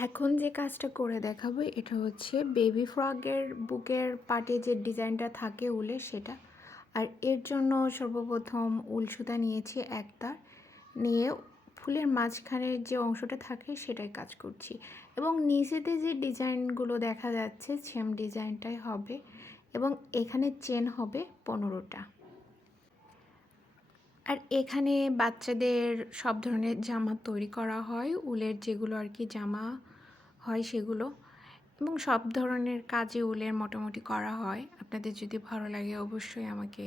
এখন যে কাজটা করে দেখাবো, এটা হচ্ছে বেবি ফ্রগের বুকের পাটে যে ডিজাইনটা থাকে উলের সেটা। আর এর জন্য সর্বপ্রথম উল সুতা নিয়েছি একটা। নিয়ে ফুলের মাঝখানের যে অংশটা থাকে সেটাই কাজ করছি। এবং নিচেতে যে ডিজাইনগুলো দেখা যাচ্ছে সেম ডিজাইনটাই হবে। এবং এখানে চেন হবে পনেরোটা। আর এখানে বাচ্চাদের সব ধরনের জামা তৈরি করা হয়। উলের যেগুলো আর কি জামা হয় সেগুলো। এবং সব ধরনের কাজে উলের মোটামুটি করা হয়। আপনাদের যদি ভালো লাগে অবশ্যই আমাকে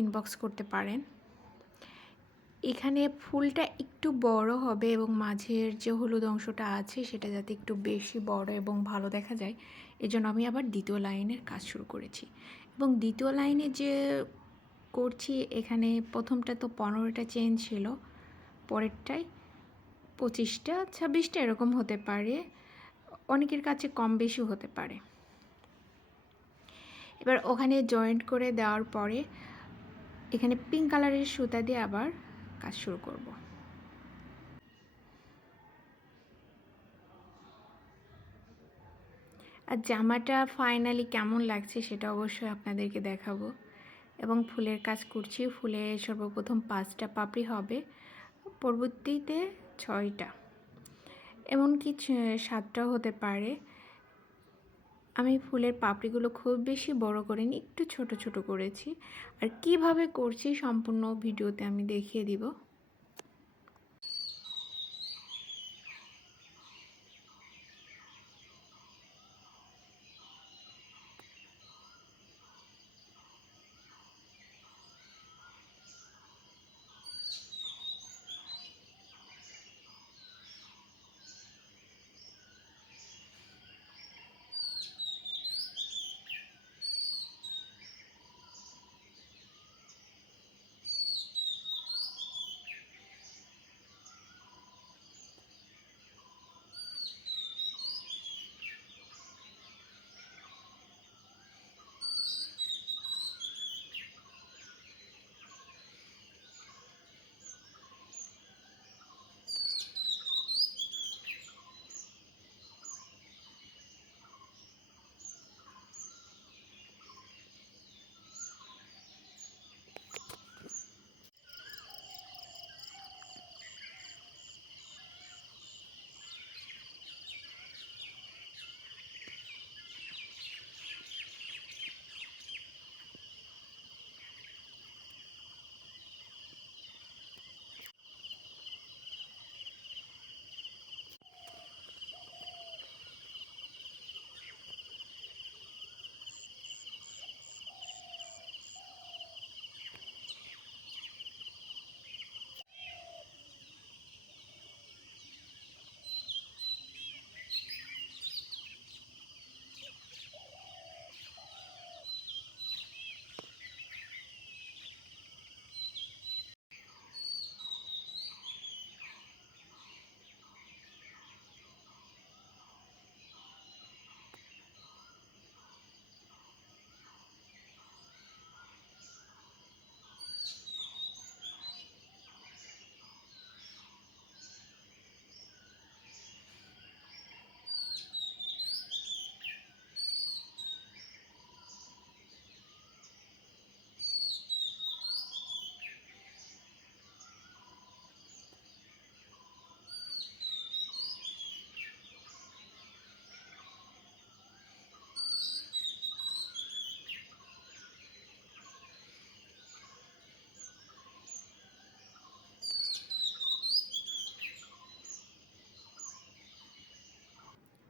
ইনবক্স করতে পারেন। এখানে ফুলটা একটু বড় হবে এবং মাঝের যে হলুদ অংশটা আছে সেটা যাতে একটু বেশি বড় এবং ভালো দেখা যায়, এজন্য আমি আবার দ্বিতীয় লাইনের কাজ শুরু করেছি। এবং দ্বিতীয় লাইনে যে করছি, এখানে প্রথমটা তো পনেরোটা চেন ছিল, পরেরটায় পঁচিশটা, ছাব্বিশটা এরকম হতে পারে। অনেকের কাছে কম বেশি হতে পারে। এবার ওখানে জয়েন্ট করে দেওয়ার পরে এখানে পিঙ্ক কালারের সুতা দিয়ে আবার কাজ শুরু করব। আর জামাটা ফাইনালি কেমন লাগছে সেটা অবশ্যই আপনাদেরকে দেখাবো। এবং ফুলের কাজ করছি, ফুলে সর্বপ্রথম পাঁচটা পাপড়ি হবে, পরবর্তীতে ছয়টা। এমনকি সাতটাও হতে পারে। আমি ফুলের পাপড়িগুলো খুব বেশি বড় করিনি, একটু ছোট ছোট করেছি। আর কীভাবে করছি সম্পূর্ণ ভিডিওতে আমি দেখিয়ে দিব।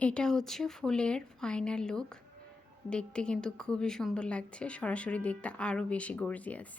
এটা হচ্ছে ফুলের ফাইনাল লুক দেখতে কিন্তু খুবই সুন্দর লাগছে। সরাসরি দেখতে আরও বেশি গর্জিয়াস